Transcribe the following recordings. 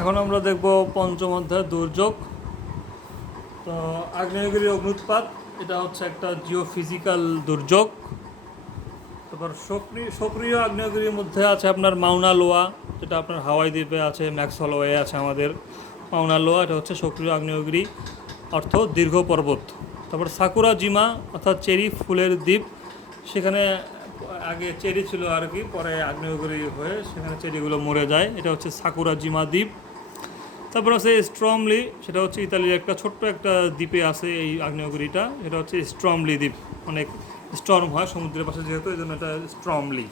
এখন আমরা দেখব পঞ্চম অধ্যায়, দুর্যোগ। তো আগ্নেয়গিরি অগ্নুৎপাত এটা হচ্ছে একটা জিওফিজিক্যাল দুর্যোগ। তারপর সক্রিয় সক্রিয় আগ্নেয়গিরির মধ্যে আছে আপনার মাউনা লোয়া, যেটা আপনার হাওয়াই দ্বীপে আছে, ম্যাক্স হলওয়ে আছে আমাদের। মাউনা লোয়া, এটা হচ্ছে সক্রিয় আগ্নেয়গিরি, অর্থ দীর্ঘ পর্বত। তারপর সাকুরা জিমা, অর্থাৎ চেরি ফুলের দ্বীপ, সেখানে আগে চেরি ছিল আর কি, পরে আগ্নেয়গিরি হয়ে সেখানে চেরিগুলো মরে যায়। এটা হচ্ছে সাকুরা জিমা দ্বীপ। তারপর আছে স্ট্রমলি সেটা হচ্ছে ইতালির একটা ছোট্ট একটা দ্বীপে আছে এই আগ্নেয়গিরিটা, এটা হচ্ছে স্ট্রমলি দ্বীপ। অনেক স্টর্ম হয় সমুদ্রের পাশে যেহেতু, এই জন্য এটা স্ট্রমলি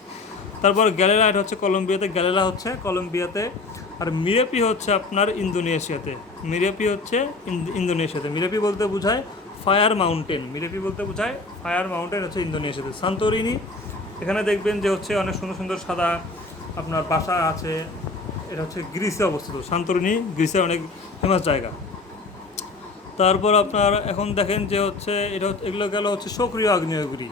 তারপর গ্যালেরা এটা হচ্ছে কলম্বিয়াতে গ্যালেরা হচ্ছে কলম্বিয়াতে, আর মিরেপি হচ্ছে আপনার ইন্দোনেশিয়াতে। মিরেপি হচ্ছে ইন্দোনেশিয়াতে। মিরেপি বলতে বোঝায় ফায়ার মাউন্টেন মিরেপি বলতে বোঝায় ফায়ার মাউন্টেন হচ্ছে ইন্দোনেশিয়াতে। সান্তোরিনি এখানে দেখবেন যে হচ্ছে অনেক সুন্দর সুন্দর সাদা আপনার বাসা আছে এটা হচ্ছে গ্রিসে অবস্থিত সান্তরিনী গ্রিসের অনেক ফেমাস জায়গা। তারপর আপনার এখন দেখেন যে হচ্ছে এটা এগুলো গেল হচ্ছে সক্রিয় আগ্নেয়গিরি।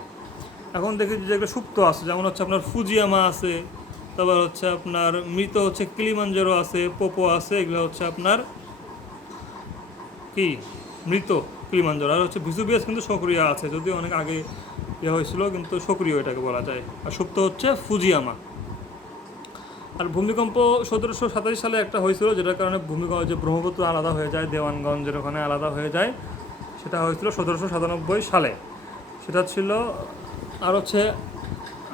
এখন দেখি যে যেগুলো সুপ্ত আছে, যেমন হচ্ছে আপনার ফুজিয়ামা আছে, তারপর হচ্ছে আপনার মৃত হচ্ছে কিলিমাঞ্জারো আছে, পোপো আছে, এগুলো হচ্ছে আপনার কি? মৃত কিলিমাঞ্জারো। আর হচ্ছে ভিসুবিয়াস কিন্তু সক্রিয় আছে, যদিও অনেক আগে ইয়ে হয়েছিল, কিন্তু সক্রিয় এটাকে বলা যায়। আর সুপ্ত হচ্ছে ফুজিয়ামা। আর ভূমিকম্প সতেরোশো সাতাশি সালে একটা হয়েছিল, যেটার কারণে ভূমিকম্প যে ব্রহ্মপুত্র আলাদা হয়ে যায়, দেওয়ানগঞ্জের ওখানে আলাদা হয়ে যায়, সেটা হয়েছিল সতেরোশো সাতানব্বই সালে। সেটা ছিল আর হচ্ছে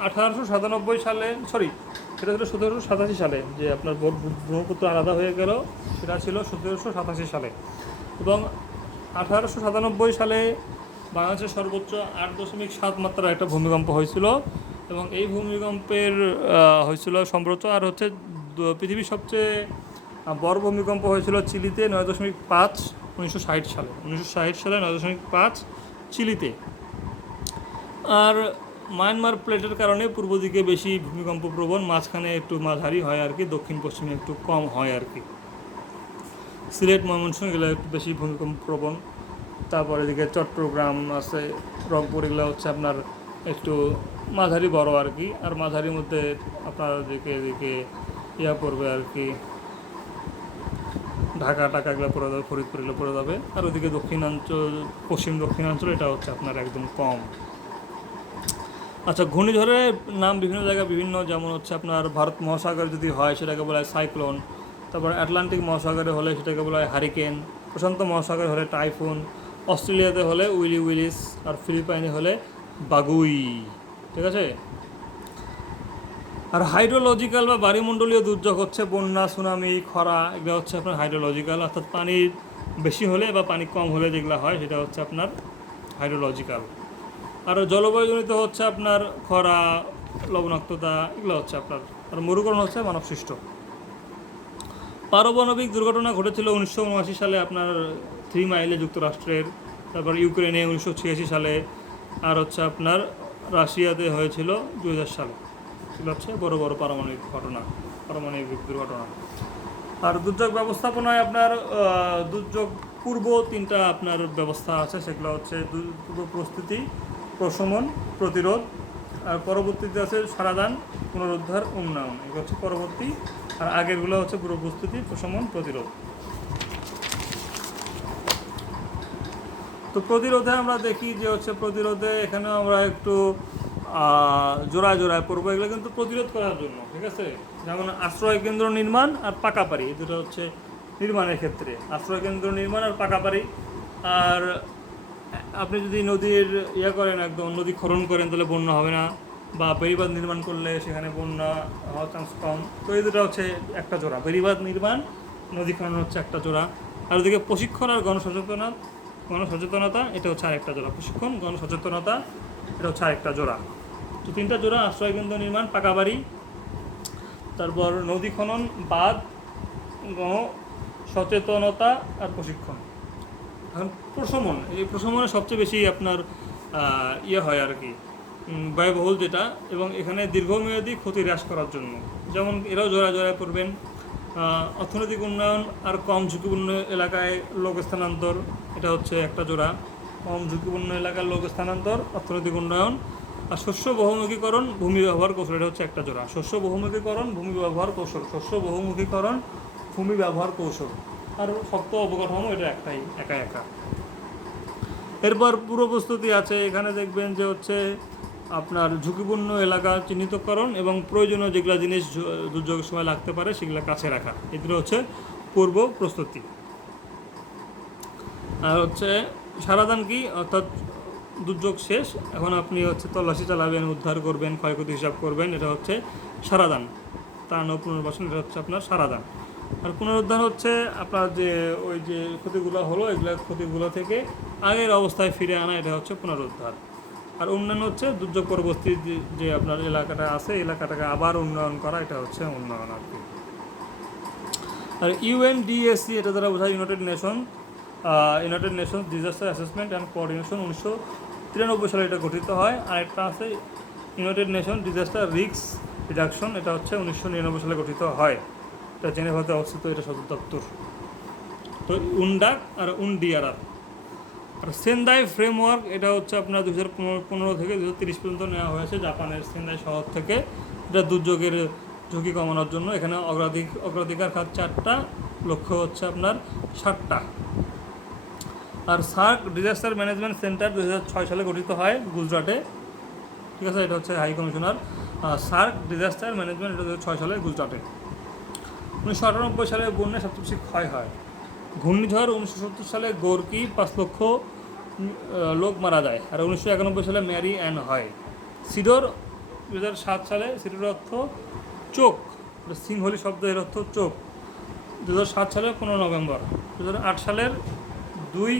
আঠারোশো সাতানব্বই সালে সরি সেটা ছিল সতেরোশো সাতাশি সালে, যে আপনার ব্রহ্মপুত্র আলাদা হয়ে গেল, সেটা ছিল সতেরোশো সাতাশি সালে। এবং আঠারোশো সাতানব্বই সালে বাংলাদেশের সর্বোচ্চ আট দশমিক সাত মাত্রার একটা ভূমিকম্প হয়েছিল এবং এই ভূমিকম্পের হয়েছিল সর্বোচ্চ আর হচ্ছে পৃথিবীর সবচেয়ে বড় ভূমিকম্প হয়েছিল চিলিতে নয় দশমিক পাঁচ, উনিশশো ষাট সালে। উনিশশো ষাট সালে নয় দশমিক পাঁচ চিলিতে। আর মায়ানমার প্লেটের কারণে পূর্ব দিকে বেশি ভূমিকম্প প্রবণ, মাঝখানে একটু মাঝারি হয় আর কি, দক্ষিণ পশ্চিমে একটু কম হয় আর কি। সিলেট, ময়মনসিংহ এগুলো একটু বেশি ভূমিকম্প প্রবণ। তারপর এদিকে চট্টগ্রাম আছে, রংপুর এগুলো হচ্ছে আপনার একটু মাঝারি বড় আর কি, আর মাঝারির মধ্যে আপনার এদিকে এদিকে ইয়া পড়বে আর কি। ঢাকা টাকা এগুলো পড়ে যাবে, ফরিদপুর এগুলো পড়ে যাবে। আর ওদিকে দক্ষিণাঞ্চল, পশ্চিম দক্ষিণাঞ্চল, এটা হচ্ছে আপনার একদম কম। আচ্ছা ঘূর্ণিঝড়ের নাম বিভিন্ন জায়গায় বিভিন্ন, যেমন হচ্ছে আপনার ভারত মহাসাগর যদি হয়, সেটাকে বলা হয় সাইক্লোন। তারপর আটলান্টিক মহাসাগরে হলে সেটাকে বলা হয় হারিকেন। প্রশান্ত মহাসাগরে হলে টাইফুন। অস্ট্রেলিয়াতে হলে উইলি উইলিস। আর ফিলিপাইনে হলে বাগুই, ঠিক আছে? আর হাইড্রোলজিক্যাল বা বায়ুমণ্ডলীয় দুর্যোগ হচ্ছে বন্যা সুনামি খরা, এগুলো হচ্ছে আপনার হাইড্রোলজিক্যাল অর্থাৎ পানি বেশি হলে বা পানি কম হলে যেগুলো হয়, সেটা হচ্ছে আপনার হাইড্রোলজিক্যাল আর জলবায়ুজনিত হচ্ছে আপনার খরা, লবণাক্ততা, এগুলো হচ্ছে আপনার, আর মরুকরণ হচ্ছে মানবসৃষ্ট। পারমাণবিক দুর্ঘটনা ঘটেছিল উনিশশো উনআশি সালে আপনার থ্রি মাইলে যুক্তরাষ্ট্রের, তারপর ইউক্রেনে উনিশশো ছিয়াশি সালে আর হচ্ছে আপনার রাশিয়াতে হয়েছিল দুই হাজার সালে। এগুলো হচ্ছে বড় বড় পারমাণবিক ঘটনা, পারমাণবিক দুর্ঘটনা। আর দুর্যোগ ব্যবস্থাপনায় আপনার দুর্যোগ পূর্ব তিনটা আপনার ব্যবস্থা আছে, সেগুলো হচ্ছে পূর্ব প্রস্তুতি, প্রশমন, প্রতিরোধ, আর পরবর্তীতে আছে সারাদান, পুনরুদ্ধার, উন্নয়ন। এগুলো হচ্ছে পরবর্তী। আর আগেরগুলো হচ্ছে পূর্ব প্রস্তুতি, প্রশমন, প্রতিরোধ। তো প্রতিরোধে আমরা দেখি যে হচ্ছে প্রতিরোধে এখানে আমরা একটু জোড়ায় জোড়ায় পড়ব। এগুলো কিন্তু প্রতিরোধ করার জন্য, ঠিক আছে? যেমন আশ্রয় কেন্দ্র নির্মাণ আর পাকাপাড়ি এই দুটো হচ্ছে নির্মাণের ক্ষেত্রে। আশ্রয় কেন্দ্র নির্মাণ আর পাকাপাড়ি আর আপনি যদি নদীর ইয়ে করেন একদম, নদী খরণ করেন, তাহলে বন্যা হবে না। বা বেড়িবাঁধ নির্মাণ করলে সেখানে বন্যা হওয়ার চান্স কম। তো এই দুটো হচ্ছে একটা জোড়া। বেড়িবাঁধ নির্মাণ, নদী খনন হচ্ছে একটা জোড়া। আর ওদিকে প্রশিক্ষণ আর গণসচেতনা গণসচেতনতা, এটা হচ্ছে আরেকটা জোড়া প্রশিক্ষণ, গণসচেতনতা, এটা হচ্ছে আরেকটা জোড়া। তো তিনটা জোড়া আশ্রয় কেন্দ্র নির্মাণ, পাকা বাড়ি, তারপর নদী খনন, বাঁধ, গণ সচেতনতা আর প্রশিক্ষণ। এখন প্রশমন, এই প্রশমনে সবচেয়ে বেশি আপনার ইয়ে হয় আর কি ব্যয়বহুল যেটা, এবং এখানে দীর্ঘমেয়াদী ক্ষতি হ্রাস করার জন্য। যেমন এরাও জোড়ায় জোড়ায় পড়বেন অর্থনৈতিক উন্নয়ন আর কম ঝুঁকিপূর্ণ এলাকায় লোক স্থানান্তর এটা হচ্ছে একটা জোড়া। কম ঝুঁকিপূর্ণ এলাকার লোক স্থানান্তর, অর্থনৈতিক উন্নয়ন আর শস্য বহুমুখীকরণ, ভূমি ব্যবহার কৌশল, এটা হচ্ছে একটা জোড়া। শস্য বহুমুখীকরণ, ভূমি ব্যবহার কৌশল, শস্য বহুমুখীকরণ, ভূমি ব্যবহার কৌশল। আর শক্ত অবকাঠামো, এটা একটাই, একা একা। এরপর পুরো প্রস্তুতি আছে, এখানে দেখবেন যে হচ্ছে আপনার ঝুঁকিপূর্ণ এলাকা চিহ্নিতকরণ এবং প্রয়োজনীয় যেগুলো জিনিস দুর্যোগের সময় লাগতে পারে, সেগুলো কাছে রাখা। এগুলো হচ্ছে পূর্ব প্রস্তুতি। আর হচ্ছে সারাদান কি? অর্থাৎ দুর্যোগ শেষ। এখন আপনি হচ্ছে তল্লাশি চালাবেন, উদ্ধার করবেন, ক্ষয়ক্ষতি হিসাব করবেন, এটা হচ্ছে সারাদান। ত্রাণ ও পুনর্বাসন এটা হচ্ছে আপনার সারাদান। আর পুনরুদ্ধার হচ্ছে আপনার যে ওই যে ক্ষতিগুলো হলো, এগুলো ক্ষতিগুলো থেকে আগের অবস্থায় ফিরে আনা, এটা হচ্ছে পুনরুদ্ধার। আর উন্নয়ন হচ্ছে দুর্যোগ পরবর্তী যে- যে আপনার এলাকাটা আছে, এলাকাটাকে আবার উন্নয়ন করা, এটা হচ্ছে উন্নয়ন আর কি। আর ইউএনডিএসসি, এটা দ্বারা বোঝায়, United Nation United Nation disaster assessment and coordination উনিশশো তিরানব্বই সালে এটা গঠিত হয়। আর একটা আছে United Nation disaster risk reduction এটা হচ্ছে উনিশশো নিরানব্বই সালে গঠিত হয়। এটা জেনেভাতে অবস্থিত, এটা সদর দপ্তর। তো উনডাক আর উনডিআরআর আর সেন্দাই ফ্রেমওয়ার্ক এটা হচ্ছে আপনার দু হাজার পনেরো থেকে দু হাজার তিরিশ পর্যন্ত নেওয়া হয়েছে জাপানের সেন্দাই শহর থেকে। এটা দুর্যোগের ঝুঁকি কমানোর জন্য। এখানে অগ্রাধিক অগ্রাধিকার খাত চারটা, লক্ষ্য হচ্ছে আপনার ষাটটা আর সার্ক ডিজাস্টার ম্যানেজমেন্ট সেন্টার দু সালে গঠিত হয় গুজরাটে। ঠিক আছে, এটা হচ্ছে high commissioner. SAARC disaster management এটা দু সালে গুজরাটে। উনিশশো আটানব্বই সালে বন্যায় সবচেয়ে বেশি ক্ষয় হয়। ঘূর্ণিঝড় উনিশশো সত্তর সালে গোর্কি পাঁচ লক্ষ লোক মারা যায় আর উনিশশো একানব্বই সালে ম্যারি অ্যান হয়। সিডোর দু হাজার সাত সালে সিডোর অর্থ চোখ সিংহলি শব্দ এর অর্থ চোখ। দু সাত সালের পনেরো নভেম্বর। দু হাজার আট সালের দুই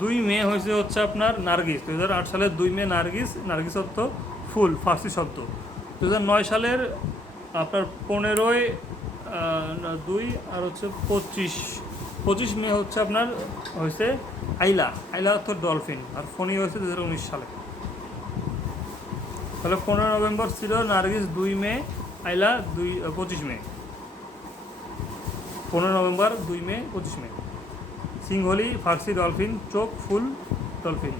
দুই মে হয়েছে হচ্ছে আপনার নার্গিস দু হাজার আট সালের দুই মে নার্গিস নার্গিস অর্থ ফুল, ফার্সি শব্দ। দু হাজার নয় সালের আপনার পনেরোই দুই আর হচ্ছে পঁচিশ পঁচিশ মে হচ্ছে আপনার হয়েছে আইলা আইলা অর্থ ডলফিন, আর ফোনি হয়েছে দু হাজার উনিশ সালে। তাহলে পনেরো নভেম্বর ছিল নার্গিস দুই মে, আইলা দুই, পঁচিশ মে। পনেরো নভেম্বর দুই মে, পঁচিশ মে। সিংহলি, ফার্সি ডলফিন, চোখ ফুল ডলফিন।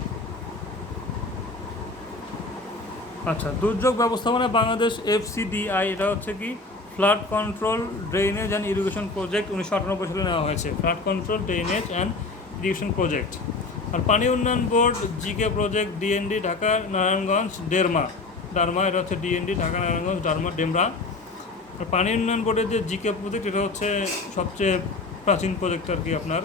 আচ্ছা দুর্যোগ ব্যবস্থাপনা বাংলাদেশ এফসিডিআই, এটা হচ্ছে কি? Flood control drainage and irrigation project উনিশশো আটানব্বই সালে নেওয়া হয়েছে। Flood control drainage and irrigation project আর পানি উন্নয়ন board, GK project DND Dhaka, Narayanganj, ডেরমা। ডারমা, এটা হচ্ছে ডিএনডি ঢাকা, নারায়ণগঞ্জ, ডারমা, ডেমরা। আর পানি উন্নয়ন বোর্ডের যে জিকে প্রজেক্ট এটা হচ্ছে সবচেয়ে প্রাচীন প্রজেক্ট আর কি আপনার।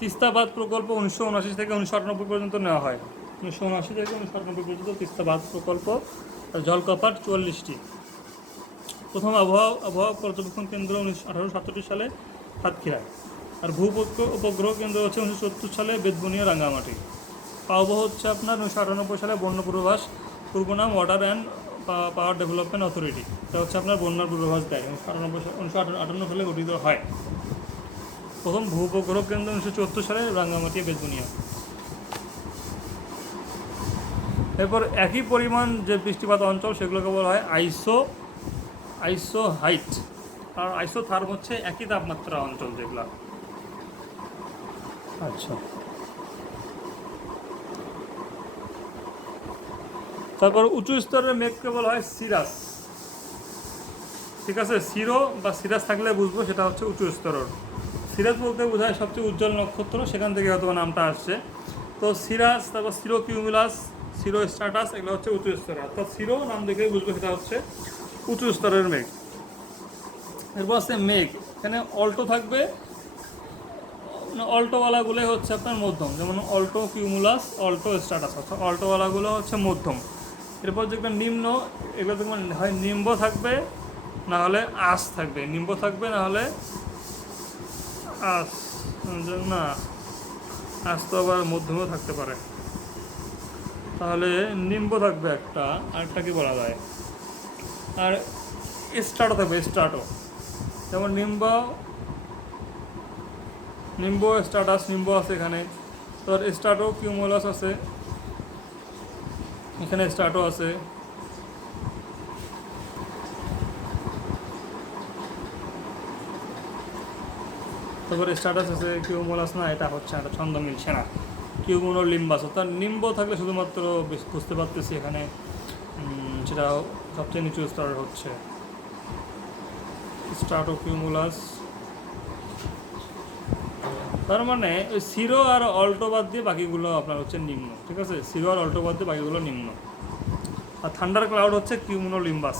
তিস্তাবাদ প্রকল্প উনিশশো উনআশি থেকে উনিশশো আটানব্বই পর্যন্ত নেওয়া হয়। উনিশশো উনআশি থেকে উনিশশো আটানব্বই পর্যন্ত তিস্তাবাদ প্রকল্প জলকপাট চুয়াল্লিশটি। প্রথম আবহাওয়া আবহাওয়া পর্যবেক্ষণ কেন্দ্র উনিশশো আঠারোশো সাতষট্টি সালে সাতক্ষীরায় আর ভূ উপগ্রহ কেন্দ্র হচ্ছে উনিশশো সত্তর সালে বেদবনিয়া রাঙ্গামাটি। পাওয়া হচ্ছে আপনার উনিশশো আটানব্বই সালে বন্য পূর্বাভাস, পূর্ব নাম water and power development authority এটা হচ্ছে আপনার বন্যার পূর্বাভাস দেয়। উনিশশো আটানব্বই, উনিশশো আটান্ন সালে গঠিত হয়। প্রথম ভূ উপগ্রহ কেন্দ্র উনিশশো চুয়াত্তর সালে রাঙ্গামাটি বেদবনিয়া এরপর একই পরিমাণ যে বৃষ্টিপাত অঞ্চল সেগুলোকে বলা হয় আইসো আইসো হাইট। আর আইসো থার্ম হচ্ছে একই তাপমাত্রা অঞ্চল যেগুলা। আচ্ছা। তারপর উঁচু স্তরের মেঘকে বলা হয় সিরাস। ঠিক আছে? সিরো বা সিরাস থাকলে বুঝব সেটা হচ্ছে উঁচু স্তরের। সিরাজ বলতে বোঝায় সবচেয়ে উজ্জ্বল নক্ষত্র, সেখান থেকে হয়তো নামটা আসছে। তো সিরাজ, তারপর সিরো কিউমিলাস, সিরো স্ট্যাটাস এগুলো হচ্ছে উঁচু স্তরের অর্থাৎ সিরো নাম দেখে বুঝব সেটা হচ্ছে উঁচু স্তরের মেঘ। এরপর আছে মেঘ। এখানে অল্টো থাকবে। অল্টোওয়ালাগুলোই হচ্ছে আপনার মধ্যম। যেমন অল্টো কিউমুলাস, অল্টো স্ট্যাটাস অর্থাৎ অল্টোওয়ালাগুলো হচ্ছে মধ্যম। এরপর যেগুলো নিম্ন এগুলো দেখবেন হয় নিম্ব থাকবে না হলে আস থাকবে। নিম্ব থাকবে না হলে আস না আস তো আবার মধ্যমও থাকতে পারে। তাহলে নিম্ব থাকবে একটা, আরেকটা কি বলা যায়? আর স্টার্টও থাকবে স্টার্টও যেমন নিম্ব নিম্ব স্টার্টাস নিম্ব আছে এখানে। তোর স্টার্টও কিউমোলাস আছে। এখানে স্টার্টও আছে। তারপরে স্টার্টাস আছে কিউমোলাস না এটা হচ্ছে একটা ছন্দ মিলছে না। কিউমোনো লিম্বাস অর্থাৎ নিম্ব থাকলে শুধুমাত্র বুঝতে পারতেছি এখানে সেটা সবচেয়ে নিচু স্তরের হচ্ছে। স্ট্রাটোকিউমুলাস তার মানে ওই সিরো আর অল্টো বাদ দিয়ে বাকিগুলো আপনার হচ্ছে নিম্ন ঠিক আছে? সিরো আর অল্টো বাদ দিয়ে বাকিগুলো নিম্ন আর থান্ডার ক্লাউড হচ্ছে কিউমোনোলিম্বাস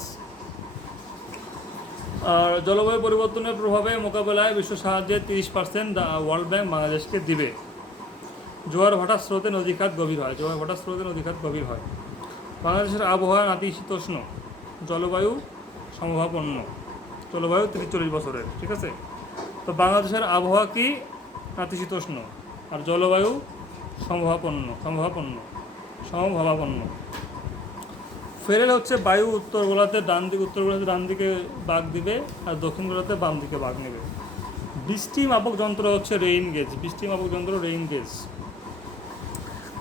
আর জলবায়ু পরিবর্তনের প্রভাবে মোকাবেলায় বিশ্ব সাহায্যে তিরিশ পার্সেন্ট ওয়ার্ল্ড ব্যাংক বাংলাদেশকে দিবে। জোয়ার ভাটার স্রোতে নদীখাত গভীর হয়। জোয়ার ভাটার স্রোতে নদীখাত গভীর হয়। বাংলাদেশের আবহাওয়া নাতিশীতোষ্ণ জলবায়ু সমভাপন্ন জলবায়ু তিরিশ বছরের, ঠিক আছে? তো বাংলাদেশের আবহাওয়া কি? নাতিশীতোষ্ণ আর জলবায়ু সমভাপন্ন সমভাপন্ন সমভাবাপন্ন ফেরেল হচ্ছে বায়ু উত্তর গোলাতে ডান দিকে উত্তর গোলাতে ডান দিকে বাঘ দিবে আর দক্ষিণ গোলাতে বাম দিকে বাঘ নেবে। বৃষ্টি মাপক যন্ত্র হচ্ছে রেইন গেজ বৃষ্টি মাপক যন্ত্র রেইন গেজ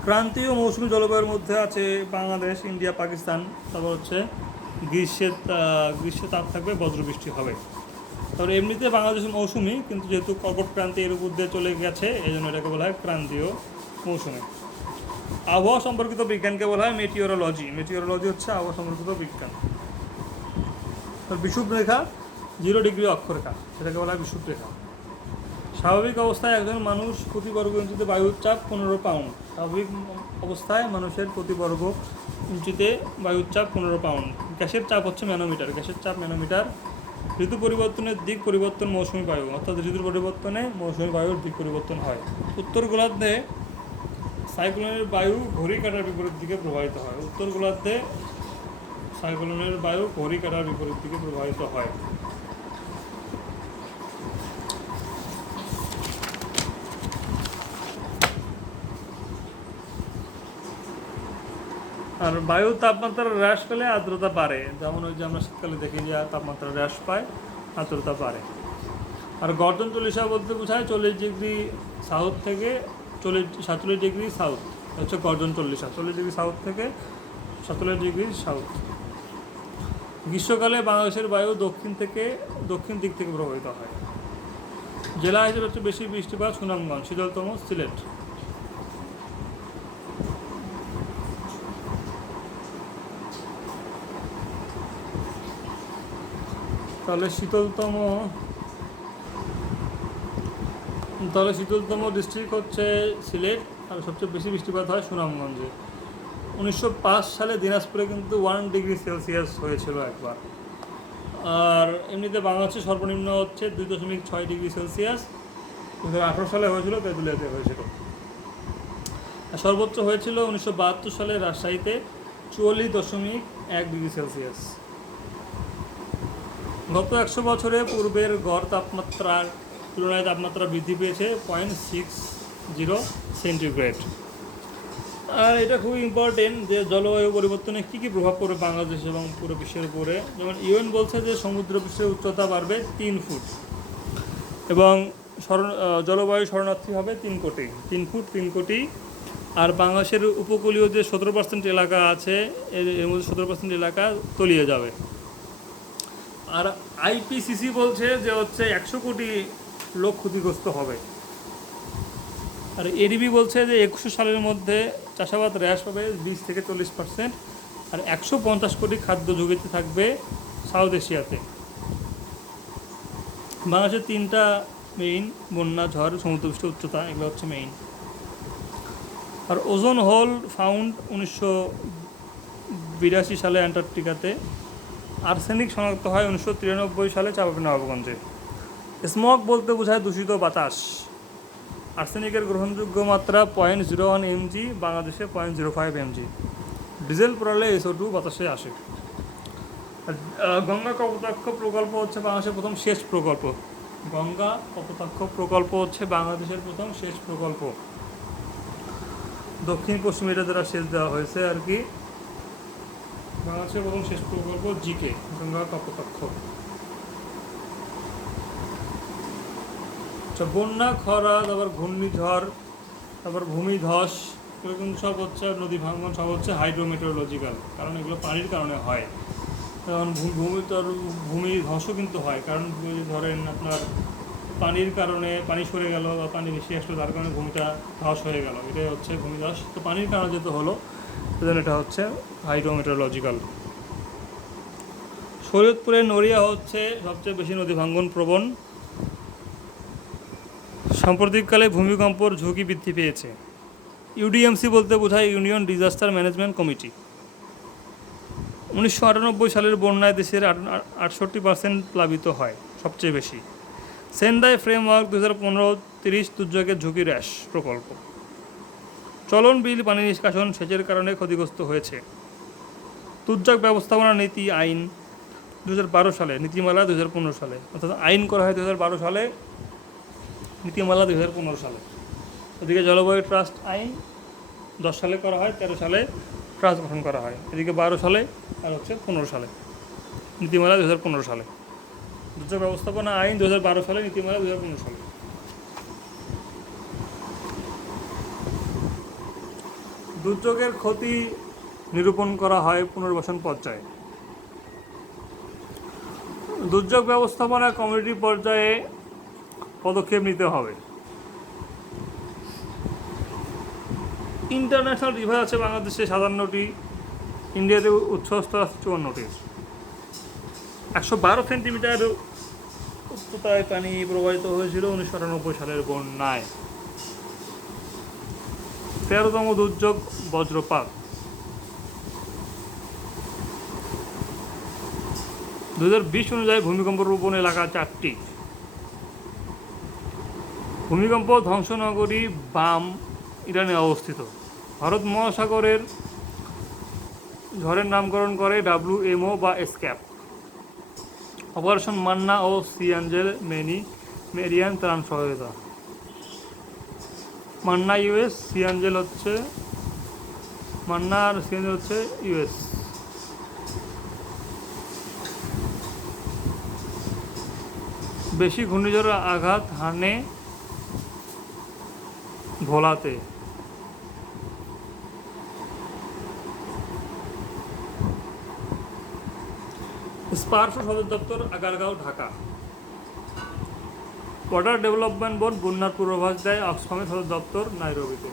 ক্রান্তীয় মৌসুমী জলবায়ুর মধ্যে আছে বাংলাদেশ, ইন্ডিয়া, পাকিস্তান। তারপর হচ্ছে গ্রীষ্মের গ্রীষ্মে তাপ থাকবে, বজ্রবৃষ্টি হবে। তারপরে এমনিতে বাংলাদেশ মৌসুমি, কিন্তু যেহেতু কর্কট ক্রান্তি এর উপর দিয়ে চলে গেছে এই জন্য এটাকে বলা হয় ক্রান্তীয় মৌসুমি। আবহাওয়া সম্পর্কিত বিজ্ঞানকে বলা হয় মেটিওরোলজি মেটিওরোলজি হচ্ছে আবহাওয়া সম্পর্কিত বিজ্ঞান। বিষুব রেখা জিরো ডিগ্রি অক্ষরেখা সেটাকে বলা হয় বিষুব রেখা। স্বাভাবিক অবস্থায় একজন মানুষ প্রতি বর্গ ইঞ্চিতে বায়ুর চাপ পনেরো পাউন্ড। স্বাভাবিক অবস্থায় মানুষের প্রতি বর্গ ইঞ্চিতে বায়ুর চাপ পনেরো পাউন্ড। গ্যাসের চাপ হচ্ছে ম্যানোমিটার। গ্যাসের চাপ ম্যানোমিটার ঋতু পরিবর্তনের দিক পরিবর্তন মৌসুমী বায়ু, অর্থাৎ ঋতুর পরিবর্তনে মৌসুমী বায়ুর দিক পরিবর্তন হয়। উত্তর গোলার্ধে সাইক্লোনের বায়ু ঘড়ি কাটার বিপরীত দিকে প্রবাহিত হয়। উত্তর গোলার্ধে সাইক্লোনের বায়ু ঘড়ি কাটার বিপরীত দিকে প্রবাহিত হয়। আর বায়ু তাপমাত্রা হ্রাস পেলে আর্দ্রতা বাড়ে। যেমন ওই যে আমরা শীতকালে দেখি যে তাপমাত্রা হ্রাস পায়, আর্দ্রতা বাড়ে। আর গর্জন চল্লিশা বলতে বোঝায় চল্লিশ ডিগ্রি সাউথ থেকে চল্লিশ সাতচল্লিশ ডিগ্রি সাউথ হচ্ছে গর্জন চল্লিশ, সাতচল্লিশ ডিগ্রি সাউথ থেকে সাতচল্লিশ ডিগ্রি সাউথ গ্রীষ্মকালে বাংলাদেশের বায়ু দক্ষিণ থেকে, দক্ষিণ দিক থেকে প্রভাবিত হয়। জেলা হিসেবে হচ্ছে বেশি বৃষ্টিপাত সুনামগঞ্জ, শীতলতম, সিলেট। তাহলে শীতলতম তাহলে শীতলতম ডিস্ট্রিক্ট হচ্ছে সিলেট, আর সবচেয়ে বেশি বৃষ্টিপাত হয় সুনামগঞ্জে। উনিশশো পাঁচ সালে দিনাজপুরে কিন্তু ওয়ান ডিগ্রি সেলসিয়াস হয়েছিল একবার। আর এমনিতে বাংলাদেশের সর্বনিম্ন হচ্ছে দুই দশমিক ছয় ডিগ্রি সেলসিয়াস দু হাজার আঠারো সালে হয়েছিল তেঁতুলিয়াতে হয়েছিল। আর সর্বোচ্চ হয়েছিল উনিশশো বাহাত্তর সালে রাজশাহীতে চুয়াল্লিশ দশমিক এক ডিগ্রি সেলসিয়াস গত একশো বছরে পূর্বের গড় তাপমাত্রার তুলনায় তাপমাত্রা বৃদ্ধি পেয়েছে পয়েন্ট সিক্স জিরো সেন্টিগ্রেড আর এটা খুবই ইম্পর্টেন্ট যে জলবায়ু পরিবর্তনে কী কী প্রভাব পড়বে বাংলাদেশ এবং পুরো বিশ্বের উপরে। যেমন ইউএন বলছে যে সমুদ্র পৃষ্ঠের উচ্চতা বাড়বে তিন ফুট এবং শরণ জলবায়ু শরণার্থী হবে তিন কোটি। তিন ফুট, তিন কোটি। আর বাংলাদেশের উপকূলীয় যে সতেরো পার্সেন্ট এলাকা আছে, এর মধ্যে সতেরো পার্সেন্ট এলাকা তলিয়ে যাবে। আর আইপিসিসি বলছে যে হচ্ছে একশো কোটি লোক ক্ষতিগ্রস্ত হবে। আর এডিবি বলছে যে একুশো সালের মধ্যে চাষাবাদ হ্রাস পাবে বিশ থেকে চল্লিশ পার্সেন্ট আর একশো পঞ্চাশ কোটি খাদ্য ঝুঁকিতে থাকবে সাউথ এশিয়াতে। বাংলাদেশের তিনটা মেইন বন্যা, ঝড়, সমুদ্রপৃষ্ঠ উচ্চতা, এগুলো হচ্ছে মেইন আর ওজন হোল ফাউন্ড উনিশশো বিরাশি সালে অ্যান্টার্কটিকাতে। আর্সেনিক শনাক্ত হয় উনিশশো তিরানব্বই সালে চাঁপাইনবাবগঞ্জে স্মগ বলতে বোঝায় দূষিত বাতাস। আর্সেনিকের গ্রহণযোগ্য মাত্রা পয়েন্ট জিরো ওয়ান এমজি বাংলাদেশে point zero five mg diesel পোড়ালে SO two বাতাসে আসে। গঙ্গা কপোতাক্ষ প্রকল্প হচ্ছে বাংলাদেশের প্রথম শেষ প্রকল্প। গঙ্গা কপোতাক্ষ প্রকল্প হচ্ছে বাংলাদেশের প্রথম শেষ প্রকল্প। দক্ষিণ পশ্চিম এটা দ্বারা সেচ দেওয়া হয়েছে আর কি। বাংলাদেশের প্রথম শেষ প্রকল্প জিকে গঙ্গা কপোতাক্ষ। আচ্ছা বন্যা, খরা, তারপর ঘূর্ণিঝড়, তারপর ভূমিধস কিন্তু সব হচ্ছে নদী ভাঙ্গন সব হচ্ছে হাইড্রোমেটেরোলজিক্যাল কারণ এগুলো পানির কারণে হয়। কারণ ভূমি ভূমি ধসও কিন্তু হয়, কারণ ধরেন আপনার পানির কারণে পানি সরে গেল বা পানি বেশি আসলো, তার কারণে ভূমিটা ধস হয়ে গেল। এটাই হচ্ছে ভূমিধস। তো পানির কারণে যেহেতু হলো, সেজন্য এটা হচ্ছে হাইড্রোমেটেরোলজিক্যাল শরীয়তপুরের নড়িয়া হচ্ছে সবচেয়ে বেশি নদী ভাঙ্গন প্রবণ। সাম্প্রতিককালে ভূমিকম্পর ঝুঁকি বৃদ্ধি পেয়েছে। ইউডিএমসি বলতে বোঝায় ইউনিয়ন ডিজাস্টার ম্যানেজমেন্ট কমিটি। উনিশশো আটানব্বই সালের বন্যায় দেশের আটষট্টি পার্সেন্ট প্লাবিত হয়, সবচেয়ে বেশি। সেন্দাই ফ্রেমওয়ার্ক দু হাজার পনেরো তিরিশ দুর্যোগের ঝুঁকি হ্রাস প্রকল্প। চলন বিল, পানি নিষ্কাশন সেচের কারণে ক্ষতিগ্রস্ত হয়েছে। দুর্যোগ ব্যবস্থাপনা নীতি, আইন দু হাজার বারো সালে, নীতিমালা দু হাজার পনেরো সালে, অর্থাৎ আইন করা হয় দু হাজার বারো সালে। নীতিমালা দু হাজার পনেরো সালে। এদিকে জলবায়ু ট্রাস্ট আইন দশ সালে করা হয়, তেরো সালে ট্রাস্ট গঠন করা হয়। এদিকে বারো সালে আর হচ্ছে পনেরো সালে। নীতিমালা দু হাজার পনেরো সালে। দুর্যোগ ব্যবস্থাপনা আইন দু হাজার বারো সালে, নীতিমালা দু হাজার পনেরো সালে। দুর্যোগের ক্ষতি নিরূপণ করা হয় পুনর্বাসন পর্যায়ে। দুর্যোগ ব্যবস্থাপনা কমিটি পর্যায়ে পদক্ষেপ নিতে হবে। ইন্টারন্যাশনাল রিভার আছে বাংলাদেশে সাতান্নটি ইন্ডিয়াতে উচ্চস্তর আছে চুয়ান্নটি। একশো বারো সেন্টিমিটার উচ্চতায় পানি প্রবাহিত হয়েছিল উনিশশো আটানব্বই সালের বন্যায়। তেরোতম দুর্যোগ বজ্রপাত। দু হাজার বিশ অনুযায়ী ভূমিকম্প প্রবণ এলাকা চারটি। ভূমিকম্প ধ্বংসনগরী বাম ইরানে অবস্থিত। ভারত মহাসাগরের ঝড়ের নামকরণ করে ডাব্লিউএমও বা স্ক্যাপ অপারেশন মান্না ও সিয়াঞ্জেল মেনি মেরিয়ান ত্রাণ সহায়তা। মান্না ইউএস সিয়াঞ্জেল হচ্ছে মান্না আর সিয়াঞ্জেল হচ্ছে ইউএস। বেশি ঘূর্ণিঝড়ের আঘাত হানে ভোলাতে স্পার্শ সদর দপ্তর, Agargaon, Dhaka. Water development board বন্যার পূর্বাভাস দেয় অক্সফামের সদর দপ্তর, নাইরোবিতে।